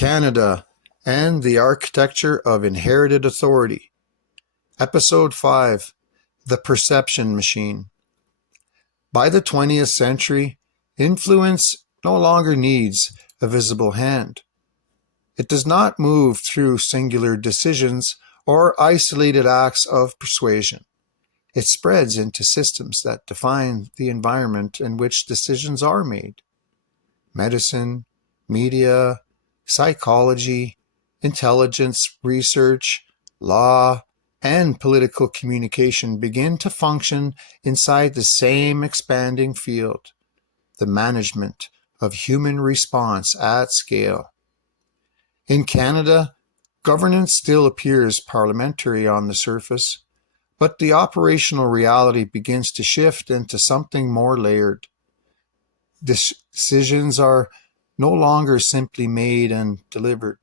Canada and the Architecture of Inherited Authority. Episode 5, The Perception Machine. By the 20th century, influence no longer needs a visible hand. It does not move through singular decisions or isolated acts of persuasion. It spreads into systems that define the environment in which decisions are made. Medicine, media, psychology, intelligence research, law, and political communication begin to function inside the same expanding field, the management of human response at scale. In Canada, governance still appears parliamentary on the surface, but the operational reality begins to shift into something more layered. Decisions are no longer simply made and delivered.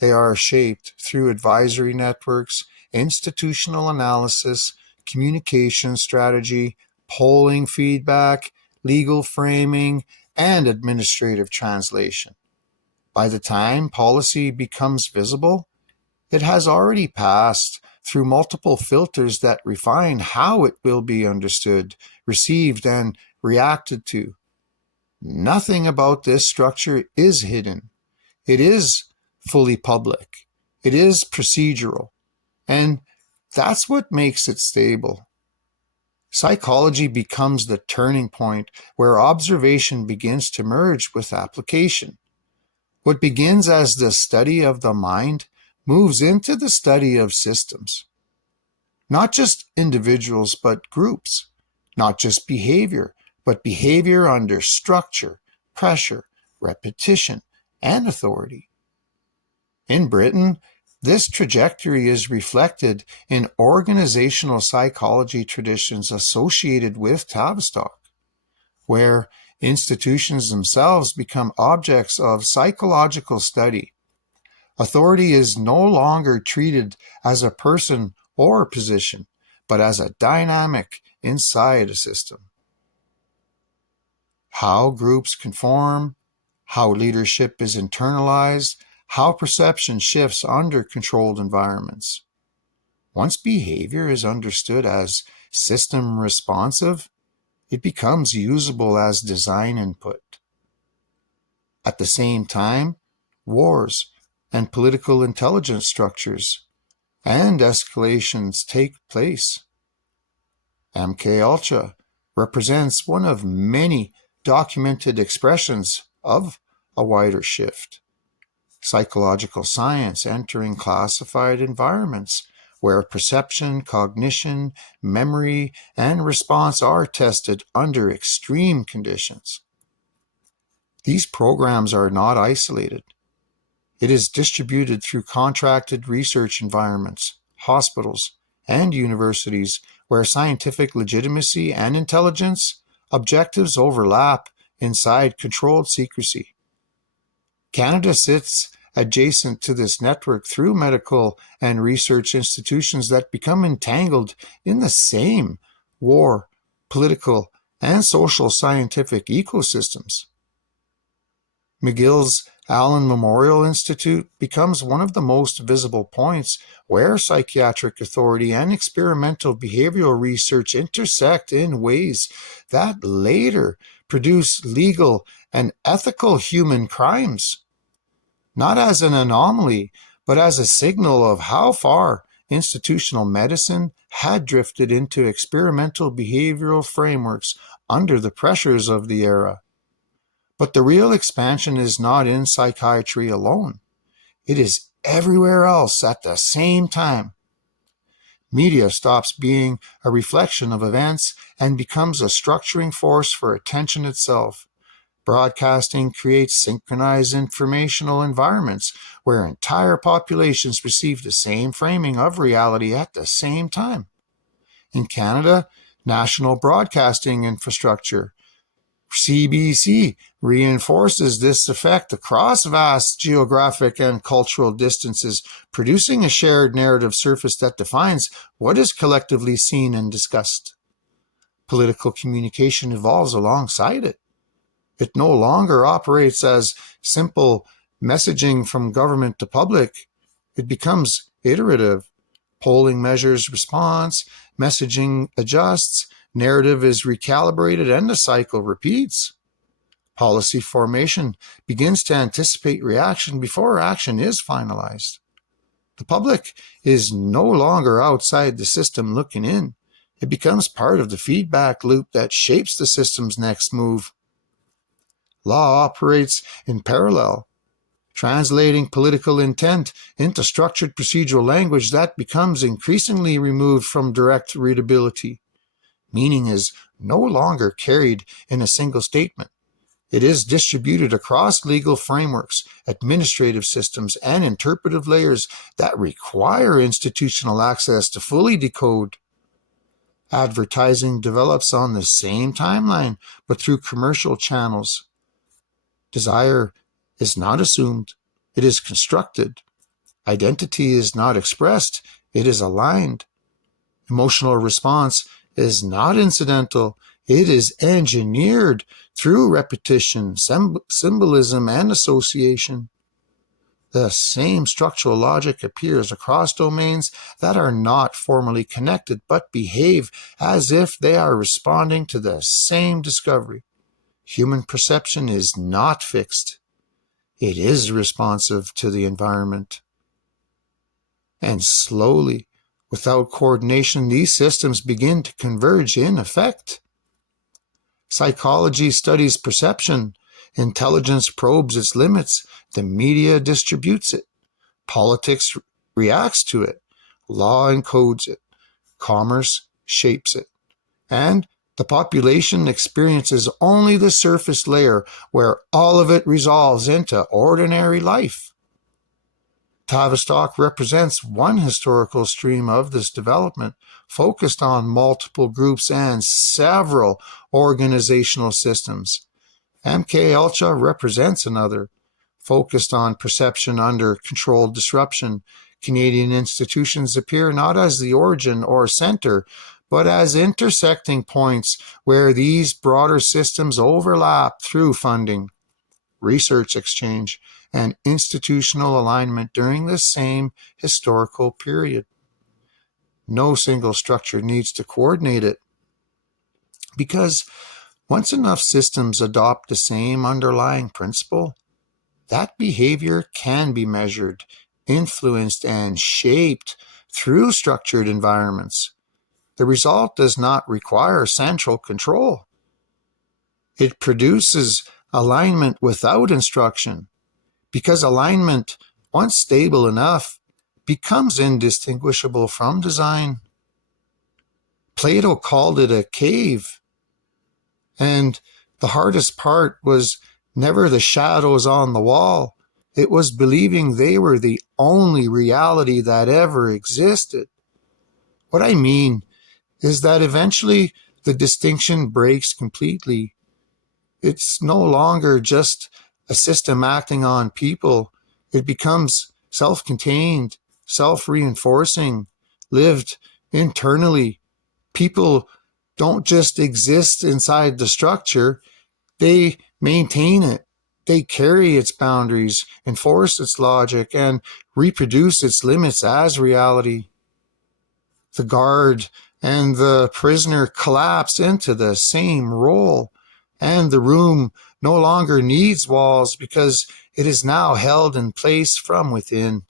They are shaped through advisory networks, institutional analysis, communication strategy, polling feedback, legal framing, and administrative translation. By the time policy becomes visible, it has already passed through multiple filters that refine how it will be understood, received, and reacted to. Nothing about this structure is hidden. It is fully public. It is procedural. And that's what makes it stable. Psychology becomes the turning point where observation begins to merge with application. What begins as the study of the mind moves into the study of systems. Not just individuals, but groups. Not just behavior, but behavior under structure, pressure, repetition, and authority. In Britain, this trajectory is reflected in organizational psychology traditions associated with Tavistock, where institutions themselves become objects of psychological study. Authority is no longer treated as a person or position, but as a dynamic inside a system. How groups conform, how leadership is internalized, how perception shifts under controlled environments. Once behavior is understood as system responsive, it becomes usable as design input. At the same time, wars and political intelligence structures and escalations take place. MKUltra represents one of many documented expressions of a wider shift. Psychological science entering classified environments where perception, cognition, memory, and response are tested under extreme conditions. These programs are not isolated. It is distributed through contracted research environments, hospitals, and universities where scientific legitimacy and intelligence objectives overlap inside controlled secrecy. Canada sits adjacent to this network through medical and research institutions that become entangled in the same war, political, and social scientific ecosystems. McGill's Allen Memorial Institute becomes one of the most visible points where psychiatric authority and experimental behavioral research intersect in ways that later produce legal and ethical human crimes. Not as an anomaly, but as a signal of how far institutional medicine had drifted into experimental behavioral frameworks under the pressures of the era. But the real expansion is not in psychiatry alone. It is everywhere else at the same time. Media stops being a reflection of events and becomes a structuring force for attention itself. Broadcasting creates synchronized informational environments where entire populations receive the same framing of reality at the same time. In Canada, national broadcasting infrastructure, CBC, reinforces this effect across vast geographic and cultural distances, producing a shared narrative surface that defines what is collectively seen and discussed. Political communication evolves alongside it. It no longer operates as simple Messaging from government to public, it becomes iterative. Polling measures response, messaging adjusts, narrative is recalibrated, and the cycle repeats. Policy formation begins to anticipate reaction before action is finalized. The public is no longer outside the system looking in. It becomes part of the feedback loop that shapes the system's next move. Law operates in parallel, translating political intent into structured procedural language that becomes increasingly removed from direct readability. Meaning is no longer carried in a single statement. It is distributed across legal frameworks, administrative systems, and interpretive layers that require institutional access to fully decode. Advertising develops on the same timeline, but through commercial channels. Desire is not assumed, it is constructed. Identity is not expressed, it is aligned. Emotional response is not incidental, it is engineered through repetition, symbolism, and association. The same structural logic appears across domains that are not formally connected but behave as if they are responding to the same discovery. Human perception is not fixed. It is responsive to the environment. And slowly, without coordination, these systems begin to converge in effect. Psychology studies perception. Intelligence probes its limits. The media distributes it. Politics reacts to it. Law encodes it. Commerce shapes it. And the population experiences only the surface layer where all of it resolves into ordinary life. Tavistock represents one historical stream of this development, focused on multiple groups and several organizational systems. MK Ultra represents another, focused on perception under controlled disruption. Canadian institutions appear not as the origin or center, but as intersecting points where these broader systems overlap through funding, research exchange, and institutional alignment during the same historical period. No single structure needs to coordinate it, because once enough systems adopt the same underlying principle, that behavior can be measured, influenced, and shaped through structured environments. The result does not require central control. It produces alignment without instruction, because alignment, once stable enough, becomes indistinguishable from design. Plato called it a cave, and the hardest part was never the shadows on the wall. It was believing they were the only reality that ever existed. What I mean is that eventually the distinction breaks completely. It's no longer just a system acting on people. It becomes self-contained, self-reinforcing, lived internally. People don't just exist inside the structure, they maintain it. They carry its boundaries, enforce its logic, and reproduce its limits as reality. The guard and the prisoner collapse into the same role, and the room no longer needs walls because it is now held in place from within.